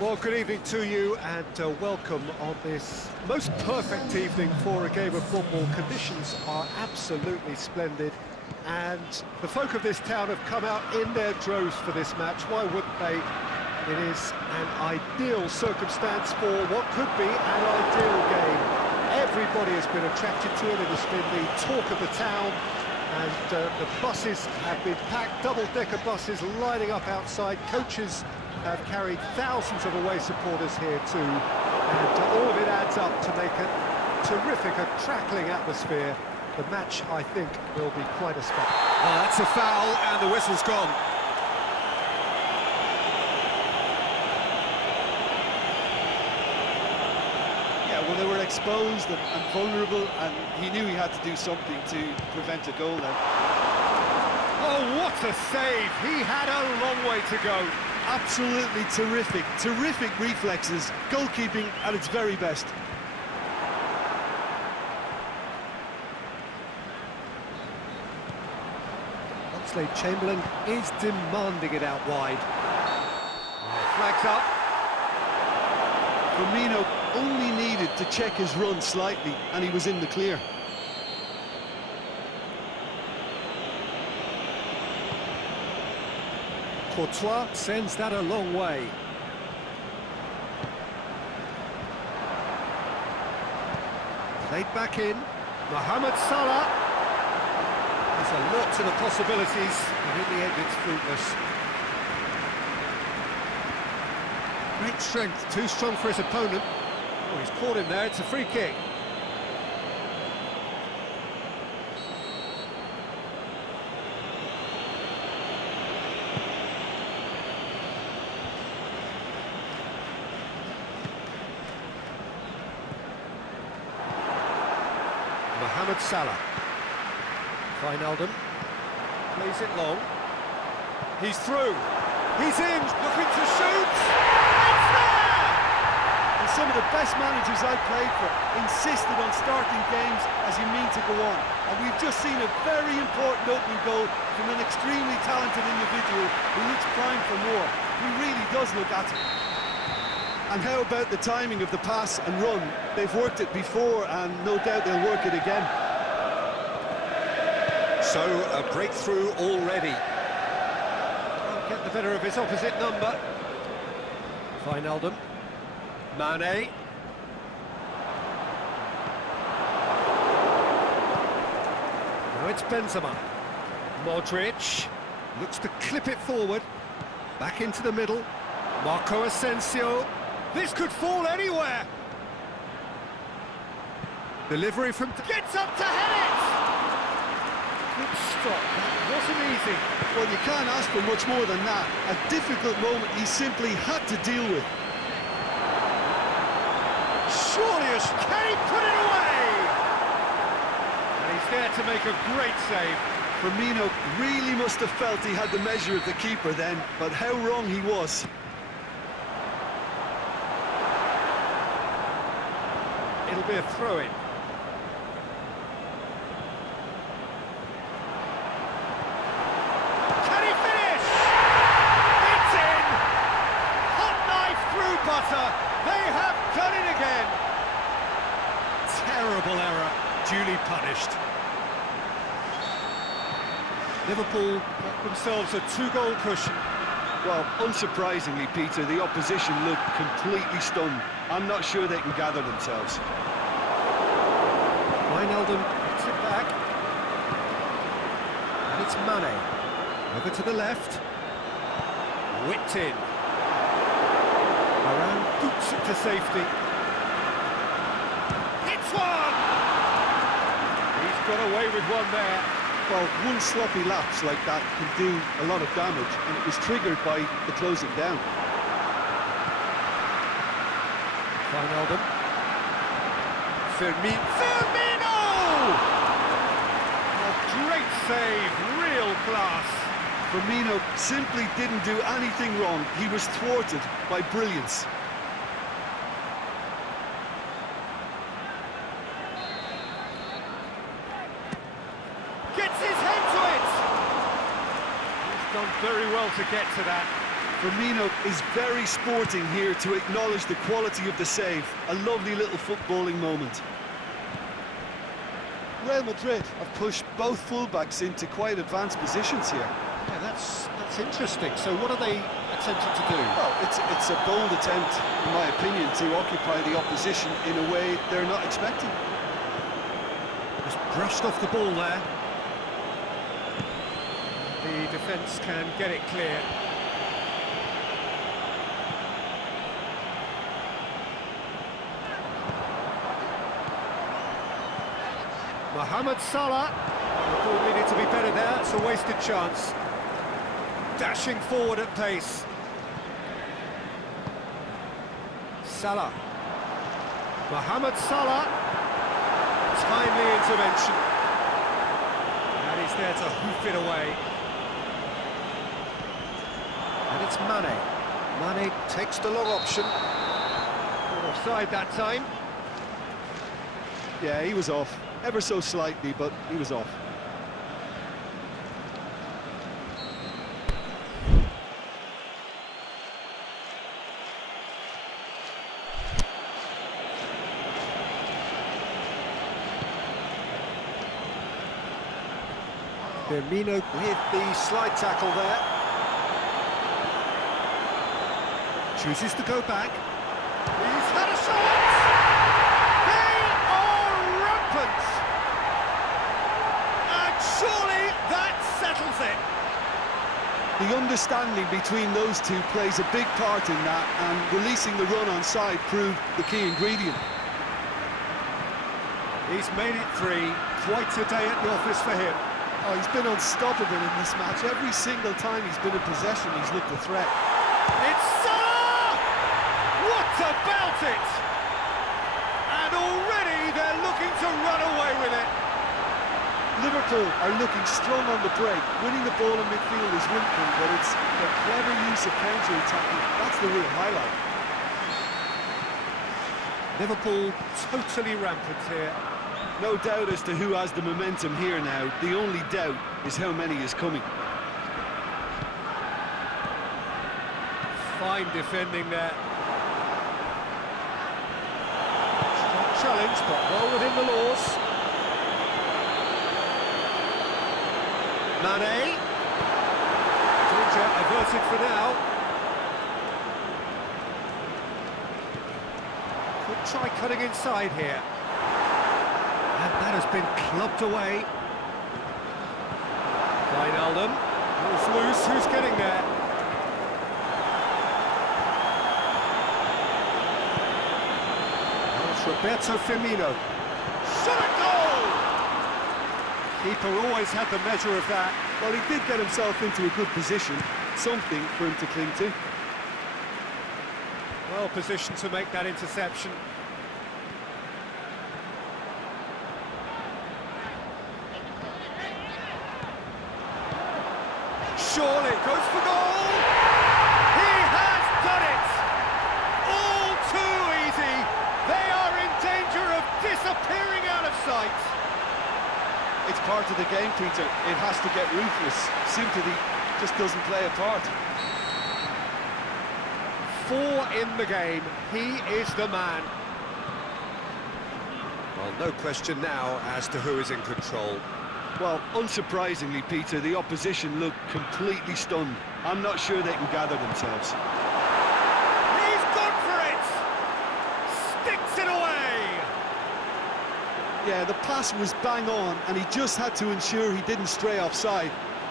Well, good evening to you and welcome on this most perfect evening for a game of football. Conditions are absolutely splendid and the folk of this town have come out in their droves for this match. Why wouldn't they? It is an ideal circumstance for what could be an ideal game. Everybody has been attracted to it. It has been the talk of the town and the buses have been packed, double-decker buses lining up outside. Coaches have carried thousands of away supporters here too, and all of it adds up to make a terrific, a crackling atmosphere. The match, I think, will be quite a spectacle. Oh, that's a foul, and the whistle's gone. Yeah, well, they were exposed and vulnerable, and he knew he had to do something to prevent a goal there. Oh, what a save! He had a long way to go. Absolutely terrific reflexes, goalkeeping at its very best. Oxlade-Chamberlain is demanding it out wide. Flags up. Firmino only needed to check his run slightly, and he was in the clear. Courtois sends that a long way. Played back in. Mohamed Salah. There's a lot to the possibilities, and in the end it's fruitless. Great strength, too strong for his opponent. Oh, he's caught him there, it's a free kick. Mohamed Salah. Wijnaldum plays it long. He's through. He's in, looking to shoot. It's there! And some of the best managers I've played for insisted on starting games as you mean to go on. And we've just seen a very important opening goal from an extremely talented individual who looks primed for more. He really does look at it. And how about the timing of the pass and run? They've worked it before, and no doubt they'll work it again. So, a breakthrough already. Can't get the better of his opposite number. Wijnaldum. Mane. Now it's Benzema. Modric. Looks to clip it forward. Back into the middle. Marco Asensio. This could fall anywhere. Delivery from... Gets up to head it! Good stop. That wasn't easy. Well, you can't ask for much more than that. A difficult moment he simply had to deal with. Surely, can he put it away? And he's there to make a great save. Firmino really must have felt he had the measure of the keeper then, but how wrong he was. It'll be a throw-in. Can he finish? It's in! Hot knife through butter. They have done it again. Terrible error, duly punished. Liverpool got themselves a two-goal cushion. Well, unsurprisingly, Peter, the opposition looked completely stunned. I'm not sure they can gather themselves. Wijnaldum gets it back. And it's Mane. Over to the left. Whipped in. Varane boots it to safety. It's one! He's got away with one there. Well, one sloppy lapse like that can do a lot of damage, and it was triggered by the closing down. Wijnaldum. Firmino! A great save, real class. Firmino simply didn't do anything wrong. He was thwarted by brilliance. Gets his head to it! He's done very well to get to that. Firmino is very sporting here to acknowledge the quality of the save. A lovely little footballing moment. Real Madrid have pushed both fullbacks into quite advanced positions here. Yeah, that's interesting. So what are they attempting to do? Well, it's a bold attempt, in my opinion, to occupy the opposition in a way they're not expecting. Just brushed off the ball there. The defence can get it clear. Mohamed Salah. The ball needed to be better there. It's a wasted chance. Dashing forward at pace. Salah. Mohamed Salah. Timely intervention. And he's there to hoof it away. And it's Mane. Mane takes the long option. Not offside that time. Yeah, he was off. Ever so slightly, but he was off. Firmino with the slide tackle there. Chooses to go back. He's had a shot! They are rampant! And surely that settles it. The understanding between those two plays a big part in that, and releasing the run on side proved the key ingredient. He's made it three. Quite a day at the office for him. Oh, he's been unstoppable in this match. Every single time he's been in possession, he's looked a threat. It's Salah! What about it? And already they're looking to run away with it. Liverpool are looking strong on the break. Winning the ball in midfield is one thing, but it's the clever use of counter-attacking. That's the real highlight. Liverpool totally rampant here. No doubt as to who has the momentum here now. The only doubt is how many is coming. Fine defending there. Strong challenge, but well within the laws. Mane. Danger averted for now. Could try cutting inside here. And that has been clubbed away. Wijnaldum. Ball's loose, who's getting there? It's Roberto Firmino. Shot at goal! Keeper always had the measure of that. Well, he did get himself into a good position. Something for him to cling to. Well positioned to make that interception. Surely goes for goal! He has done it! All too easy! They are in danger of disappearing out of sight! It's part of the game, Peter. It has to get ruthless. Sympathy just doesn't play a part. 4 in the game. He is the man. Well, no question now as to who is in control. Well, unsurprisingly, Peter, the opposition look completely stunned. I'm not sure they can gather themselves. He's gone for it! Sticks it away! Yeah, the pass was bang on, and he just had to ensure he didn't stray offside.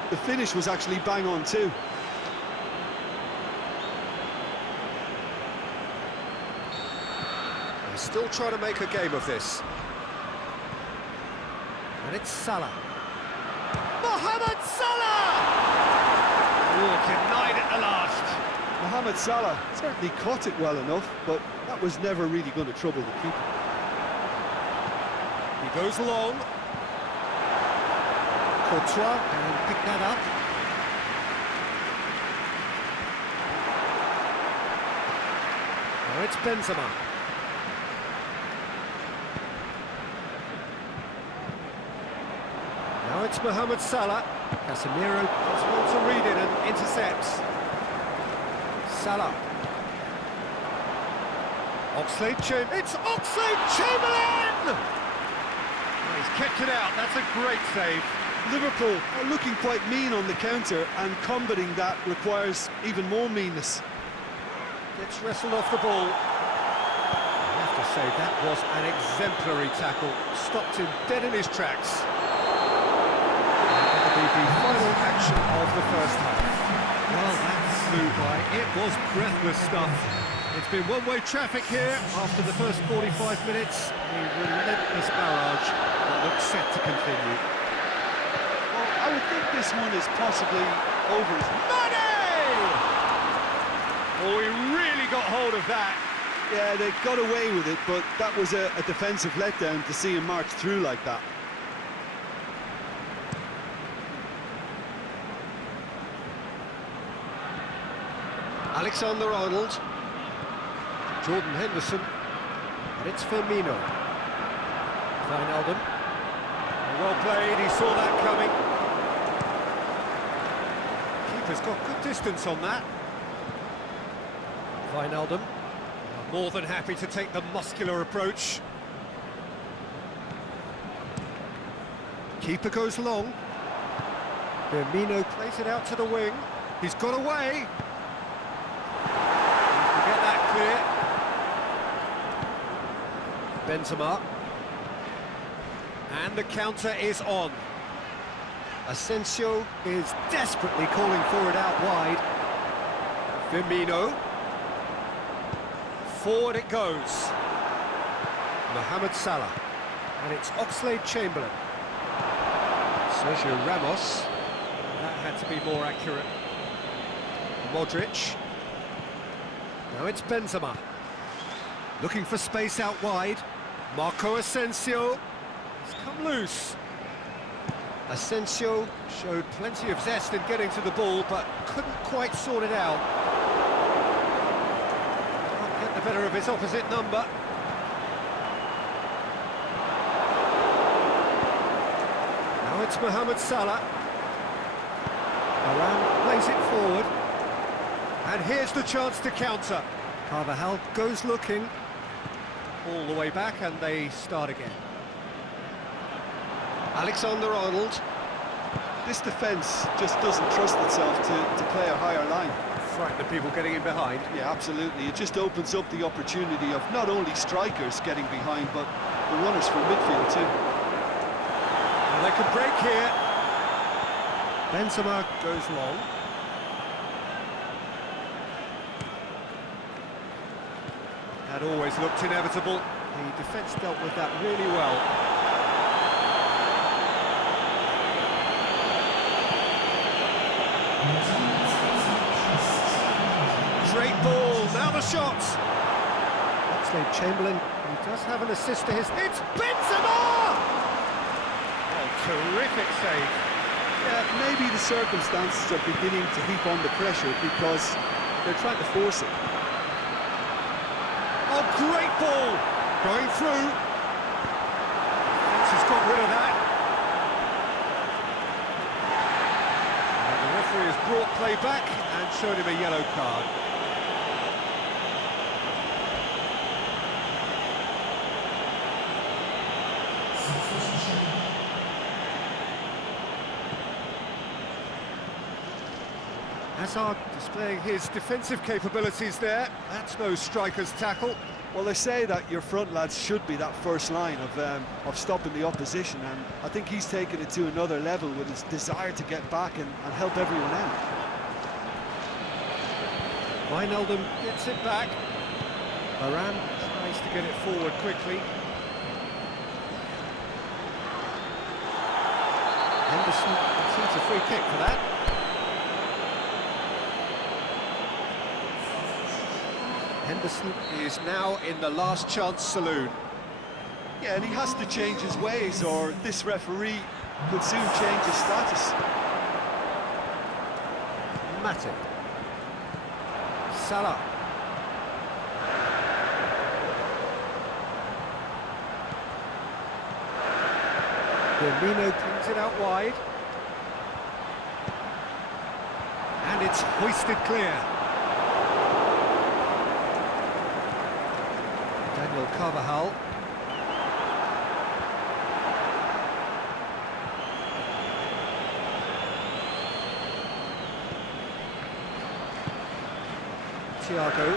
The finish was actually bang on too. They're still trying to make a game of this. And it's Salah. Mohamed Salah! Oh, denied at the last. Mohamed Salah certainly caught it well enough, but that was never really going to trouble the keeper. He goes long. Courtois can pick that up. Now it's Benzema. Now it's Mohamed Salah. Casemiro does well to read it and intercepts. Salah. Oxlade-Chamberlain. It's Oxlade-Chamberlain! He's kept it out. That's a great save. Liverpool are looking quite mean on the counter, and combating that requires even more meanness. Gets wrestled off the ball. I have to say, that was an exemplary tackle. Stopped him dead in his tracks. That'll be the final action of the first half. Well, that flew by. It was breathless stuff. It's been one-way traffic here after the first 45 minutes. A relentless barrage that looks set to continue. Well, I would think this one is possibly over. Mane! Oh, he really got hold of that. Yeah, they got away with it, but that was a defensive letdown to see him march through like that. Alexander-Arnold. Jordan Henderson. And it's Firmino. Wijnaldum. Well played, he saw that coming. Keeper's got good distance on that. Wijnaldum. More than happy to take the muscular approach. Keeper goes long. Firmino plays it out to the wing. He's got away. Get that clear. Benzema. And the counter is on. Asensio is desperately calling for it out wide. Firmino. Forward it goes. Mohamed Salah. And it's Oxlade-Chamberlain. Sergio Ramos. That had to be more accurate. Modric. Now it's Benzema. Looking for space out wide. Marco Asensio. He's come loose. Asensio showed plenty of zest in getting to the ball, but couldn't quite sort it out. Can't get the better of his opposite number. Now it's Mohamed Salah. Varane plays it forward. And here's the chance to counter. Carvajal goes looking. All the way back, and they start again. Alexander-Arnold. This defence just doesn't trust itself to play a higher line. Frighten the people getting in behind. Yeah, absolutely. It just opens up the opportunity of not only strikers getting behind, but the runners from midfield too. And they can break here. Benzema goes long. That always looked inevitable. The defence dealt with that really well. Great ball, now the shots. Oxlade-Chamberlain, he does have an assist to his... It's Benzema! Oh, terrific save. Yeah, maybe the circumstances are beginning to heap on the pressure because they're trying to force it. Oh, great ball! Going through. Defence has got rid of that. And the referee has brought play back and showed him a yellow card. Hazard displaying his defensive capabilities there. That's no striker's tackle. Well, they say that your front lads should be that first line of stopping the opposition, and I think he's taken it to another level with his desire to get back and help everyone out. Wijnaldum gets it back. Varane tries to get it forward quickly. Henderson gets a free kick for that. Henderson is now in the last chance saloon. Yeah, and he has to change his ways, or this referee could soon change his status. Matip. Salah. Firmino brings it out wide. And it's hoisted clear. Daniel Carvajal. Thiago.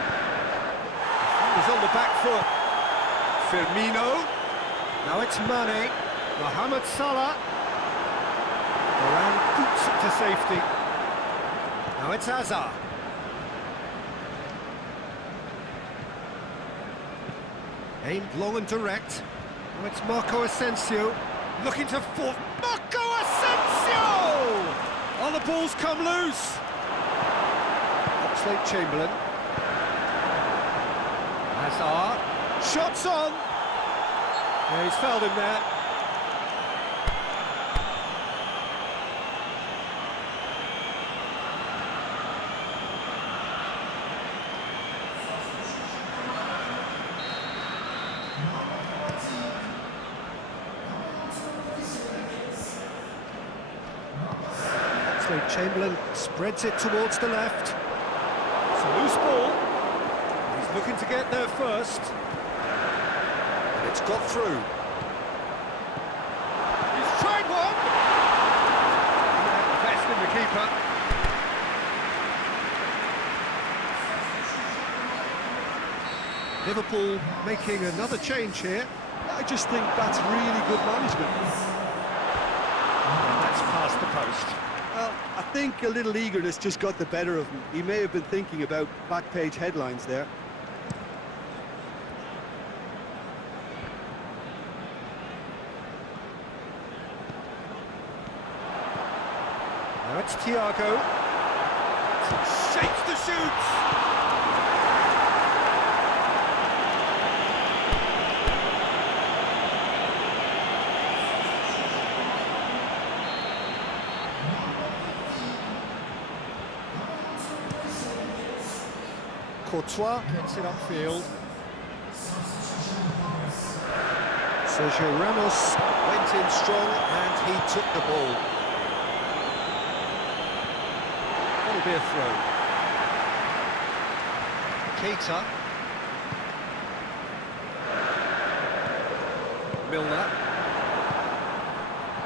He's on the back foot. Firmino. Now it's Mane. Mohamed Salah. Varane boots it to safety. Now it's Hazard. Aimed long and direct. Now it's Marco Asensio. Looking to force. Marco Asensio! Oh, the ball's come loose. Oxlade-Chamberlain. Hazard. Shots on. Yeah, he's fouled him there. Oxlade-Chamberlain spreads it towards the left. It's a loose ball. He's looking to get there first. And it's got through. He's tried one! Best in the keeper. Liverpool making another change here. I just think that's really good management. And that's past the post. Well, I think a little eagerness just got the better of him. He may have been thinking about back-page headlines there. Now it's Thiago. Shapes the shoots! Courtois gets it upfield. Sergio Ramos went in strong and he took the ball. That'll be a throw. Keita. Milner.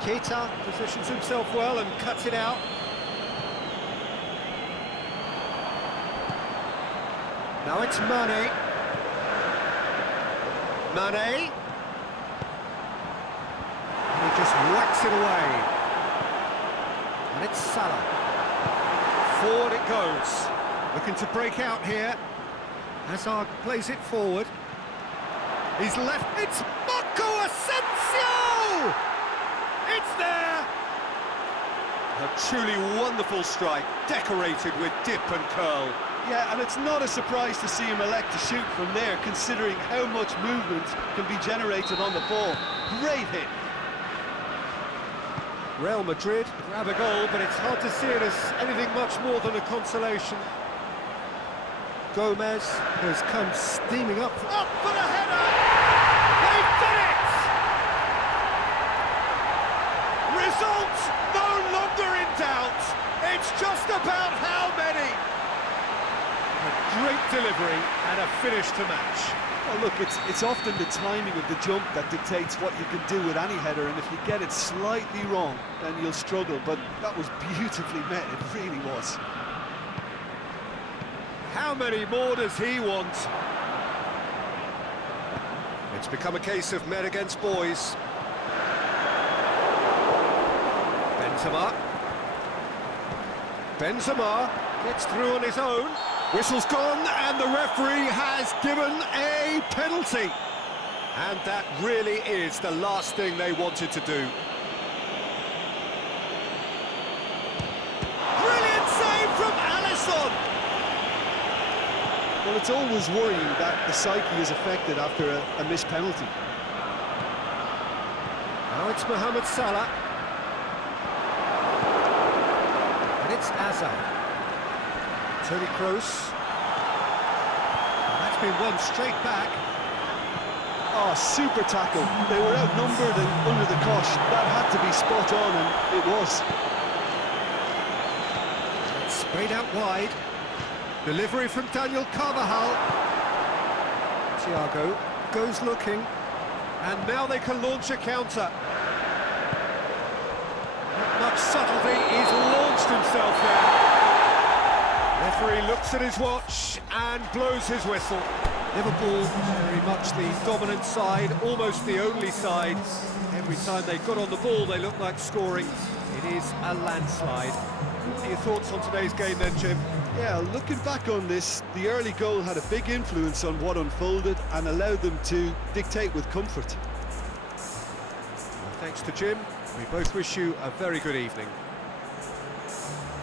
Keita positions himself well and cuts it out. Now it's Mane. Mane. And he just whacks it away. And it's Salah. Forward it goes. Looking to break out here. Hazard plays it forward. He's left. It's Marco Asensio! It's there! A truly wonderful strike, decorated with dip and curl. Yeah, and it's not a surprise to see him elect to shoot from there, considering how much movement can be generated on the ball. Great hit. Real Madrid grab a goal, but it's hard to see it as anything much more than a consolation. Gomez has come steaming up for the header! They've done it! Result no longer in doubt. It's just about how many. A great delivery and a finish to match. Well, look, it's often the timing of the jump that dictates what you can do with any header, and if you get it slightly wrong, then you'll struggle, but that was beautifully met, it really was. How many more does he want? It's become a case of men against boys. Benzema gets through on his own. Whistle's gone, and the referee has given a penalty. And that really is the last thing they wanted to do. Brilliant save from Alisson! Well, it's always worrying that the psyche is affected after a missed penalty. Now it's Mohamed Salah. And it's Hazard. Toni Kroos. That's been won straight back. Oh, super tackle. They were outnumbered and under the cosh. That had to be spot on, and it was. It's sprayed out wide. Delivery from Daniel Carvajal. Thiago. goes looking. And now they can launch a counter. Not much subtlety, he's launched himself there. Referee looks at his watch and blows his whistle. Liverpool very much the dominant side, almost the only side. Every time they got on the ball they looked like scoring. It is a landslide. What are your thoughts on today's game then, Jim? Yeah, looking back on this, the early goal had a big influence on what unfolded and allowed them to dictate with comfort. Thanks to Jim. We both wish you a very good evening.